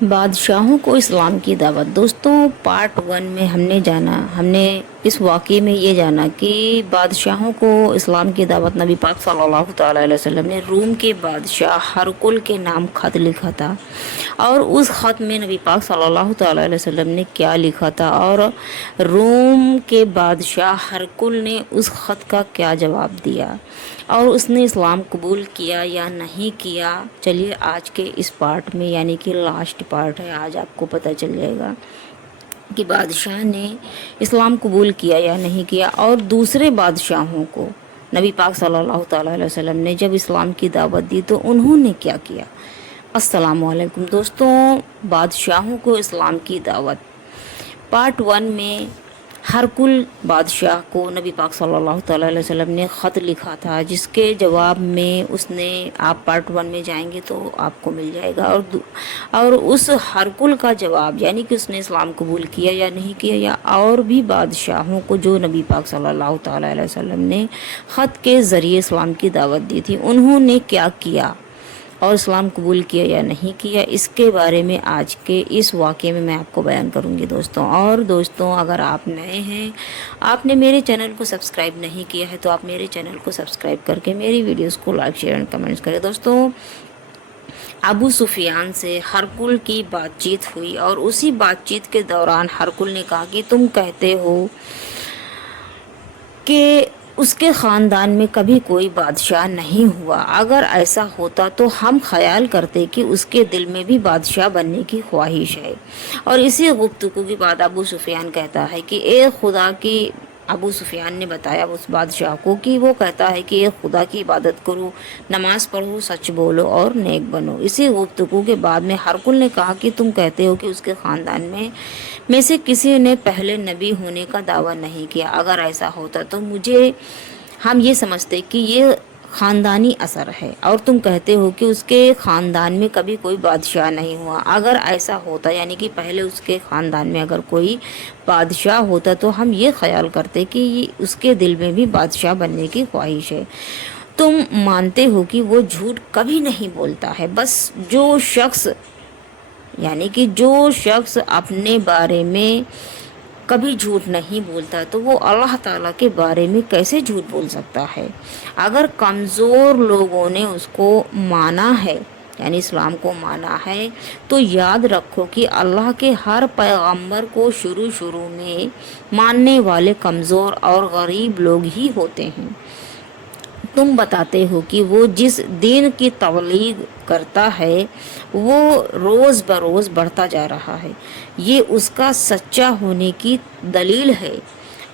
بادشاہوں کو اسلام کی دعوت۔ دوستوں، پارٹ 1 میں ہم نے اس واقعے میں یہ جانا کہ بادشاہوں کو اسلام کی دعوت نبی پاک صلی اللہ تعالیٰ علیہ وسلم نے روم کے بادشاہ ہرقل کے نام خط لکھا تھا، اور اس خط میں نبی پاک صلی اللہ تعالیٰ علیہ وسلم نے کیا لکھا تھا اور روم کے بادشاہ ہرقل نے اس خط کا کیا جواب دیا، اور اس نے اسلام قبول کیا یا نہیں کیا۔ چلیے آج کے اس پارٹ میں، یعنی کہ لاسٹ پارٹ ہے، آج آپ کو پتہ چل جائے گا کہ بادشاہ نے اسلام قبول کیا یا نہیں کیا، اور دوسرے بادشاہوں کو نبی پاک صلی اللہ تعالیٰ علیہ وسلم نے جب اسلام کی دعوت دی تو انہوں نے کیا کیا۔ السلام علیکم دوستوں، بادشاہوں کو اسلام کی دعوت۔ پارٹ 1 میں ہرقل بادشاہ کو نبی پاک صلی اللہ تعالیٰ علیہ وسلم نے خط لکھا تھا، جس کے جواب میں اس نے، آپ پارٹ 1 میں جائیں گے تو آپ کو مل جائے گا، اور اس ہرقل کا جواب، یعنی کہ اس نے اسلام قبول کیا یا نہیں کیا، یا اور بھی بادشاہوں کو جو نبی پاک صلی اللہ تعالیٰ علیہ وسلم نے خط کے ذریعے اسلام کی دعوت دی تھی، انہوں نے کیا کیا اور اسلام قبول کیا یا نہیں کیا، اس کے بارے میں آج کے اس واقعے میں آپ کو بیان کروں گی دوستوں۔ اور دوستوں، اگر آپ نئے ہیں، آپ نے میرے چینل کو سبسکرائب نہیں کیا ہے، تو آپ میرے چینل کو سبسکرائب کر کے میری ویڈیوز کو لائک، شیئر اور کمنٹس کریں۔ دوستوں، ابو سفیان سے ہرقل کی بات چیت ہوئی، اور اسی بات چیت کے دوران ہرقل نے کہا کہ تم کہتے ہو کہ اس کے خاندان میں کبھی کوئی بادشاہ نہیں ہوا، اگر ایسا ہوتا تو ہم خیال کرتے کہ اس کے دل میں بھی بادشاہ بننے کی خواہش ہے۔ اور اسی گفتگو کے بعد ابو سفیان کہتا ہے کہ اے خدا کی، ابو سفیان نے بتایا اس بادشاہ کو کہ وہ کہتا ہے کہ اے خدا کی عبادت کرو، نماز پڑھو، سچ بولو اور نیک بنو۔ اسی گفتگو کے بعد میں ہرقل نے کہا کہ تم کہتے ہو کہ اس کے خاندان میں سے کسی نے پہلے نبی ہونے کا دعویٰ نہیں کیا، اگر ایسا ہوتا تو ہم یہ سمجھتے کہ یہ خاندانی اثر ہے، اور تم کہتے ہو کہ اس کے خاندان میں کبھی کوئی بادشاہ نہیں ہوا، اگر ایسا ہوتا، یعنی کہ پہلے اس کے خاندان میں اگر کوئی بادشاہ ہوتا تو ہم یہ خیال کرتے کہ اس کے دل میں بھی بادشاہ بننے کی خواہش ہے۔ تم مانتے ہو کہ وہ جھوٹ کبھی نہیں بولتا ہے، بس جو شخص اپنے بارے میں کبھی جھوٹ نہیں بولتا تو وہ اللہ تعالیٰ کے بارے میں کیسے جھوٹ بول سکتا ہے؟ اگر کمزور لوگوں نے اس کو مانا ہے، یعنی اسلام کو مانا ہے، تو یاد رکھو کہ اللہ کے ہر پیغمبر کو شروع میں ماننے والے کمزور اور غریب لوگ ہی ہوتے ہیں۔ تم بتاتے ہو کہ وہ جس دین کی تبلیغ کرتا ہے وہ روز بروز بڑھتا جا رہا ہے، یہ اس کا سچا ہونے کی دلیل ہے۔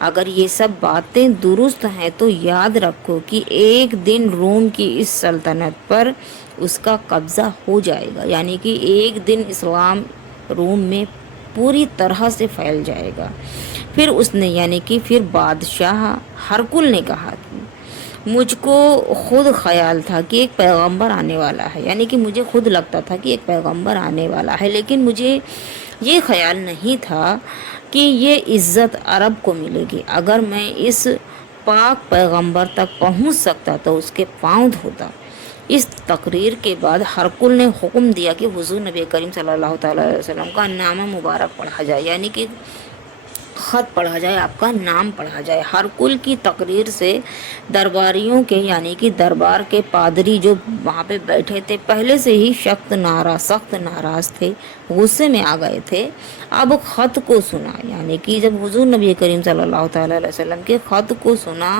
اگر یہ سب باتیں درست ہیں تو یاد رکھو کہ ایک دن روم کی اس سلطنت پر اس کا قبضہ ہو جائے گا، یعنی کہ ایک دن اسلام روم میں پوری طرح سے پھیل جائے گا۔ پھر اس نے، یعنی کہ پھر بادشاہ ہرقل نے کہا، مجھ کو خود خیال تھا کہ ایک پیغمبر آنے والا ہے، یعنی کہ مجھے خود لگتا تھا کہ ایک پیغمبر آنے والا ہے، لیکن مجھے یہ خیال نہیں تھا کہ یہ عزت عرب کو ملے گی۔ اگر میں اس پاک پیغمبر تک پہنچ سکتا تو اس کے پاؤں دھوتا۔ اس تقریر کے بعد ہرقل نے حکم دیا کہ حضور نبی کریم صلی اللہ تعالیٰ علیہ وسلم کا نامہ مبارک پڑھا جائے، یعنی کہ خط پڑھا جائے، آپ کا نام پڑھا جائے۔ ہرقل کی تقریر سے درباریوں کے، یعنی کہ دربار کے پادری جو وہاں پہ بیٹھے تھے، پہلے سے ہی سخت ناراض تھے، غصے میں آ گئے تھے۔ اب خط کو سنا، یعنی کہ جب حضور نبی کریم صلی اللہ تعالیٰ علیہ وسلم کے خط کو سنا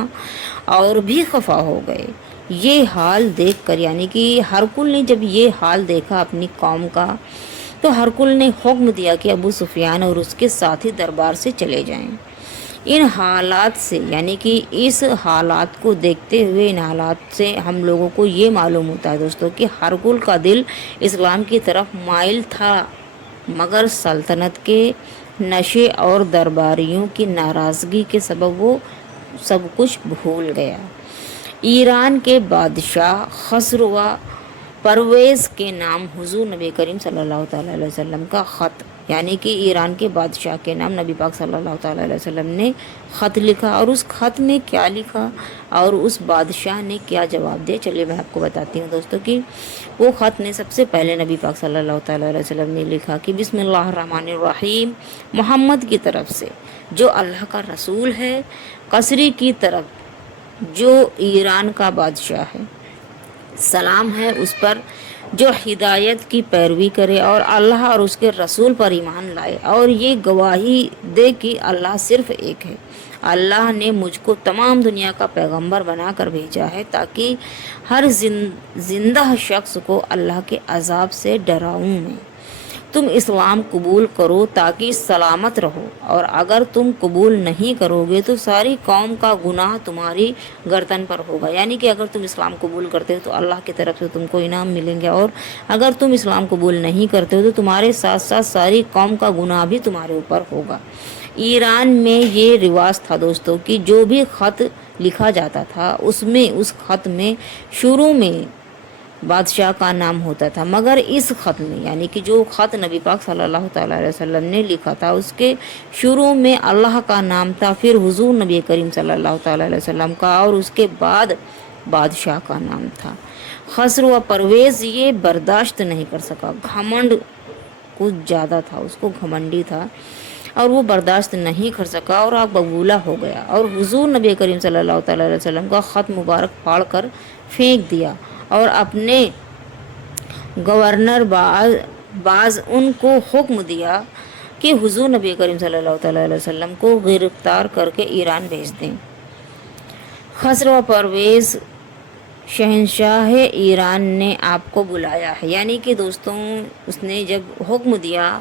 اور بھی خفا ہو گئے۔ یہ حال دیکھ کر، یعنی کہ ہرقل نے جب یہ حال دیکھا اپنی قوم کا، تو ہرقل نے حکم دیا کہ ابو سفیان اور اس کے ساتھی دربار سے چلے جائیں۔ ان حالات سے، یعنی کہ اس حالات کو دیکھتے ہوئے، ان حالات سے ہم لوگوں کو یہ معلوم ہوتا ہے دوستوں کہ ہرقل کا دل اسلام کی طرف مائل تھا، مگر سلطنت کے نشے اور درباریوں کی ناراضگی کے سبب وہ سب کچھ بھول گیا۔ ایران کے بادشاہ خسرو پرویز کے نام حضور نبی کریم صلی اللہ تعالیٰ علیہ وسلم کا خط، یعنی کہ ایران کے بادشاہ کے نام نبی پاک صلی اللہ تعالیٰ علیہ وسلم نے خط لکھا، اور اس خط میں کیا لکھا اور اس بادشاہ نے کیا جواب دیا، چلیے میں آپ کو بتاتی ہوں دوستوں کہ وہ خط نے سب سے پہلے نبی پاک صلی اللہ تعالیٰ علیہ وسلم نے لکھا کہ بسم اللہ الرحمن الرحیم، محمد کی طرف سے جو اللہ کا رسول ہے، قصری کی طرف جو ایران کا بادشاہ ہے، سلام ہے اس پر جو ہدایت کی پیروی کرے اور اللہ اور اس کے رسول پر ایمان لائے اور یہ گواہی دے کہ اللہ صرف ایک ہے۔ اللہ نے مجھ کو تمام دنیا کا پیغمبر بنا کر بھیجا ہے تاکہ ہر زندہ شخص کو اللہ کے عذاب سے ڈراؤں میں۔ تم اسلام قبول کرو تاکہ سلامت رہو، اور اگر تم قبول نہیں کرو گے تو ساری قوم کا گناہ تمہاری گردن پر ہوگا، یعنی کہ اگر تم اسلام قبول کرتے ہو تو اللہ کی طرف سے تم کو انعام ملیں گے، اور اگر تم اسلام قبول نہیں کرتے ہو تو تمہارے ساتھ ساتھ ساری قوم کا گناہ بھی تمہارے اوپر ہوگا۔ ایران میں یہ رواج تھا دوستوں کہ جو بھی خط لکھا جاتا تھا اس خط میں شروع میں بادشاہ کا نام ہوتا تھا، مگر اس خط میں، یعنی کہ جو خط نبی پاک صلی اللہ تعالیٰ علیہ وسلم نے لکھا تھا اس کے شروع میں اللہ کا نام تھا، پھر حضور نبی کریم صلی اللہ تعالیٰ علیہ وسلم کا، اور اس کے بعد بادشاہ کا نام تھا۔ خسرو پرویز یہ برداشت نہیں کر سکا، گھمنڈ کچھ زیادہ تھا، اس کو گھمنڈی تھا اور وہ برداشت نہیں کر سکا اور آگ ببولا ہو گیا، اور حضور نبی کریم صلی اللہ تعالیٰ علیہ وسلم کا خط مبارک پھاڑ کر پھینک دیا، اور اپنے گورنر باز ان کو حکم دیا کہ حضور نبی کریم صلی اللہ تعالیٰ علیہ وسلم کو گرفتار کر کے ایران بھیج دیں۔ خسرو پرویز شہنشاہ ایران نے آپ کو بلایا ہے، یعنی کہ دوستوں اس نے جب حکم دیا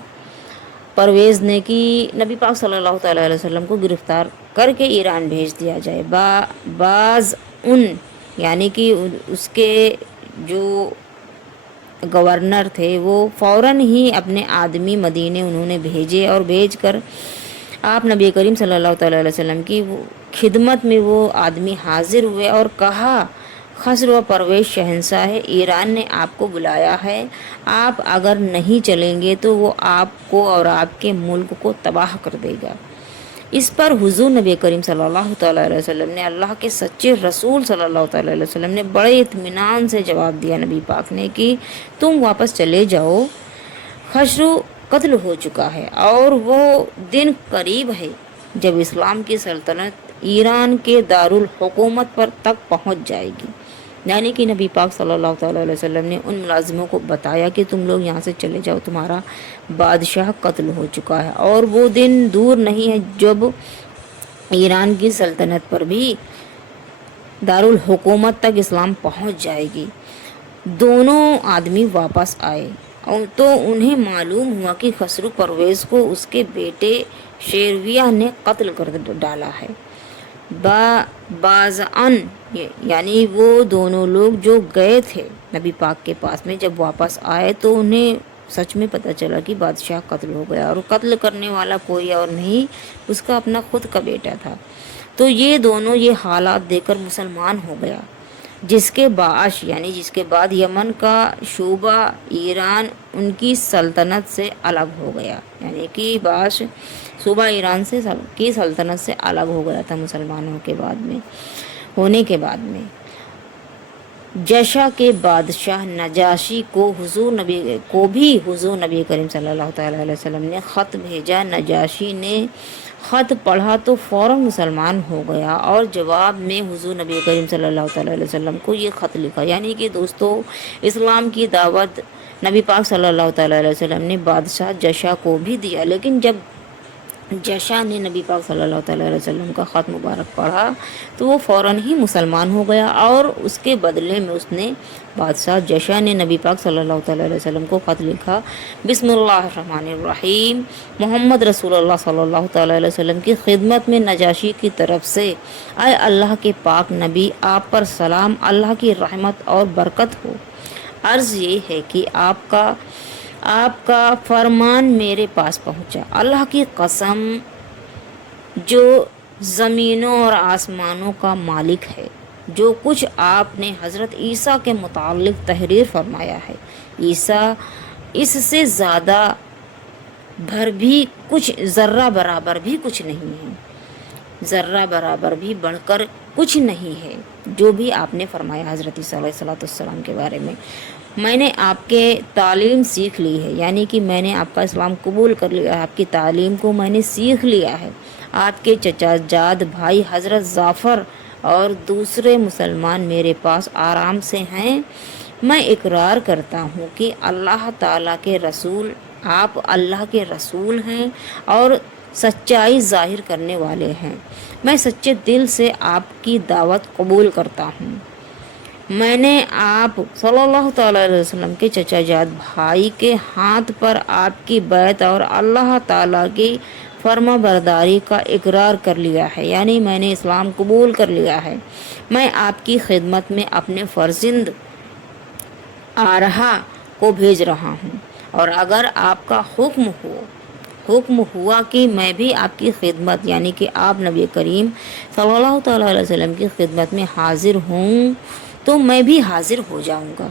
پرویز نے کہ نبی پاک صلی اللہ تعالیٰ علیہ وسلم کو گرفتار کر کے ایران بھیج دیا جائے، بعض یعنی کہ اس کے جو گورنر تھے وہ فوراً ہی اپنے آدمی مدینے انہوں نے بھیجے، اور بھیج کر آپ نبی کریم صلی اللہ تعالیٰ علیہ وسلم کی خدمت میں وہ آدمی حاضر ہوئے اور کہا خسرو پرویز شہنشاہ ایران نے آپ کو بلایا ہے، آپ اگر نہیں چلیں گے تو وہ آپ کو اور آپ کے ملک کو تباہ کر دے گا۔ اس پر حضور نبی کریم صلی اللہ تعالیٰ علیہ وسلم نے، اللہ کے سچے رسول صلی اللہ تعالیٰ علیہ وسلم نے بڑے اطمینان سے جواب دیا نبی پاک نے کہ تم واپس چلے جاؤ، خسرو قتل ہو چکا ہے اور وہ دن قریب ہے جب اسلام کی سلطنت ایران کے دارالحکومت پر تک پہنچ جائے گی۔ یعنی کہ نبی پاک صلی اللہ تعالیٰ علیہ وسلم نے ان ملازموں کو بتایا کہ تم لوگ یہاں سے چلے جاؤ، تمہارا بادشاہ قتل ہو چکا ہے، اور وہ دن دور نہیں ہے جب ایران کی سلطنت پر بھی دارالحکومت تک اسلام پہنچ جائے گی۔ دونوں آدمی واپس آئے تو انہیں معلوم ہوا کہ خسرو پرویز کو اس کے بیٹے شیرویہ نے قتل کر ڈالا ہے۔ بازآن یعنی وہ دونوں لوگ جو گئے تھے نبی پاک کے پاس میں، جب واپس آئے تو انہیں سچ میں پتہ چلا کہ بادشاہ قتل ہو گیا، اور قتل کرنے والا کوئی اور نہیں اس کا اپنا خود کا بیٹا تھا۔ تو یہ دونوں یہ حالات دیکھ کر مسلمان ہو گیا، جس کے بعد یمن کا صوبہ ایران ان کی سلطنت سے الگ ہو گیا، یعنی کہ صوبہ ایران کی سلطنت سے الگ ہو گیا تھا مسلمانوں کے ہونے کے بعد میں۔ جشا کے بادشاہ نجاشی کو بھی حضور نبی کریم صلی اللہ تعالیٰ علیہ وسلم نے خط بھیجا۔ نجاشی نے خط پڑھا تو فوراً مسلمان ہو گیا، اور جواب میں حضور نبی کریم صلی اللہ تعالیٰ علیہ وسلم کو یہ خط لکھا۔ یعنی کہ دوستو اسلام کی دعوت نبی پاک صلی اللہ تعالیٰ علیہ وسلم نے بادشاہ جشا کو بھی دیا، لیکن جب جشا نے نبی پاک صلی اللہ تعالیٰ علیہ وسلم کا خط مبارک پڑھا تو وہ فوراً ہی مسلمان ہو گیا، اور اس کے بدلے میں اس نے بادشاہ جشا نے نبی پاک صلی اللہ تعالیٰ علیہ وسلم کو خط لکھا، بسم اللہ الرحمن الرحیم، محمد رسول اللہ صلی اللہ تعالیٰ علیہ وسلم کی خدمت میں نجاشی کی طرف سے، اے اللہ کے پاک نبی، آپ پر سلام، اللہ کی رحمت اور برکت ہو۔ عرض یہ ہے کہ آپ کا فرمان میرے پاس پہنچا، اللہ کی قسم جو زمینوں اور آسمانوں کا مالک ہے جو کچھ آپ نے حضرت عیسیٰ کے متعلق تحریر فرمایا ہے، عیسیٰ اس سے زیادہ بھر بھی کچھ، ذرہ برابر بھی کچھ نہیں ہے، ذرہ برابر بھی بڑھ کر کچھ نہیں ہے جو بھی آپ نے فرمایا حضرت عیسیٰ علیہ السلام کے بارے میں نے آپ کے تعلیم سیکھ لی ہے، یعنی کہ میں نے آپ کا اسلام قبول کر لیا ہے، آپ کی تعلیم کو میں نے سیکھ لیا ہے۔ آپ کے چچا جاد بھائی حضرت جعفر اور دوسرے مسلمان میرے پاس آرام سے ہیں۔ میں اقرار کرتا ہوں کہ اللہ تعالیٰ کے رسول، آپ اللہ کے رسول ہیں اور سچائی ظاہر کرنے والے ہیں۔ میں سچے دل سے آپ کی دعوت قبول کرتا ہوں۔ میں نے آپ صلی اللہ تعالیٰ علیہ وسلم کے چچا جاد بھائی کے ہاتھ پر آپ کی بیعت اور اللہ تعالیٰ کی فرما برداری کا اقرار کر لیا ہے، یعنی میں نے اسلام قبول کر لیا ہے۔ میں آپ کی خدمت میں اپنے فرزند آرہا کو بھیج رہا ہوں، اور اگر آپ کا حکم ہوا کہ میں بھی آپ کی خدمت، یعنی کہ آپ نبی کریم صلی اللہ تعالیٰ علیہ وسلم کی خدمت میں حاضر ہوں تو میں بھی حاضر ہو جاؤں گا،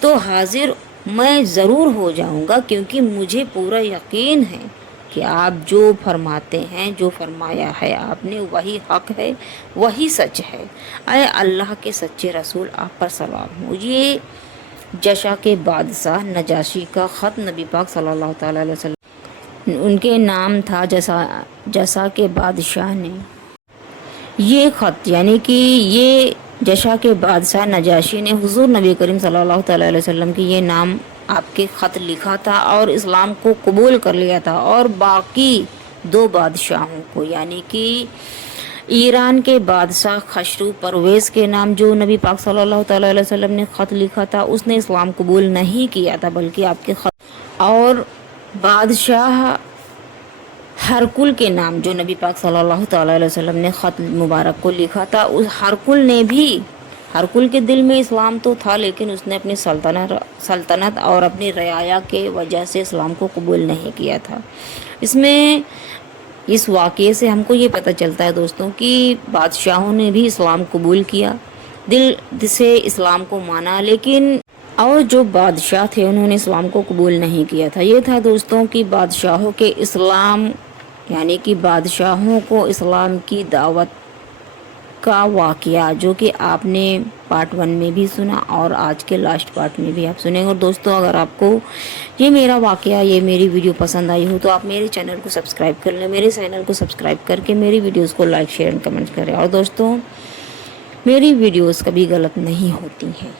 تو حاضر میں ضرور ہو جاؤں گا، کیونکہ مجھے پورا یقین ہے کہ آپ جو فرماتے ہیں، جو فرمایا ہے آپ نے، وہی حق ہے، وہی سچ ہے۔ اے اللہ کے سچے رسول، آپ پر سلام ہو۔ یہ جشا کے بادشاہ نجاشی کا خط نبی پاک صلی اللہ تعالیٰ علیہ وسلم، ان کے نام تھا جشا کے بادشاہ نے یہ خط، یعنی کہ یہ جشا کے بادشاہ نجاشی نے حضور نبی کریم صلی اللہ تعالیٰ علیہ وسلم کی یہ نام آپ کے خط لکھا تھا اور اسلام کو قبول کر لیا تھا، اور باقی 2 بادشاہوں کو، یعنی کہ ایران کے بادشاہ خسرو پرویز کے نام جو نبی پاک صلی اللہ تعالیٰ علیہ وسلم نے خط لکھا تھا، اس نے اسلام قبول نہیں کیا تھا بلکہ آپ کے خط، اور بادشاہ ہرکل کے نام جو نبی پاک صلی اللہ تعالیٰ علیہ وسلم نے خط مبارک کو لکھا تھا، اس ہرکل کے دل میں اسلام تو تھا، لیکن اس نے اپنی سلطنت اور اپنی رعایا کے وجہ سے اسلام کو قبول نہیں کیا تھا۔ اس واقعے سے ہم کو یہ پتہ چلتا ہے دوستوں کہ بادشاہوں نے بھی اسلام قبول کیا، دل سے اسلام کو مانا، لیکن اور جو بادشاہ تھے انہوں نے اسلام کو قبول نہیں کیا تھا۔ یہ تھا دوستوں کہ بادشاہوں کے اسلام، یعنی کہ بادشاہوں کو اسلام کی دعوت کا واقعہ، جو کہ آپ نے پارٹ 1 میں بھی سنا اور آج کے لاسٹ پارٹ میں بھی آپ سنیں گے۔ اور دوستوں، اگر آپ کو یہ میرا واقعہ، یہ میری ویڈیو پسند آئی ہو تو آپ میرے چینل کو سبسکرائب کر لیں، میرے چینل کو سبسکرائب کر کے میری ویڈیوز کو لائک، شیئر اور کمنٹ کریں۔ اور دوستوں، میری ویڈیوز کبھی غلط نہیں ہوتی ہیں۔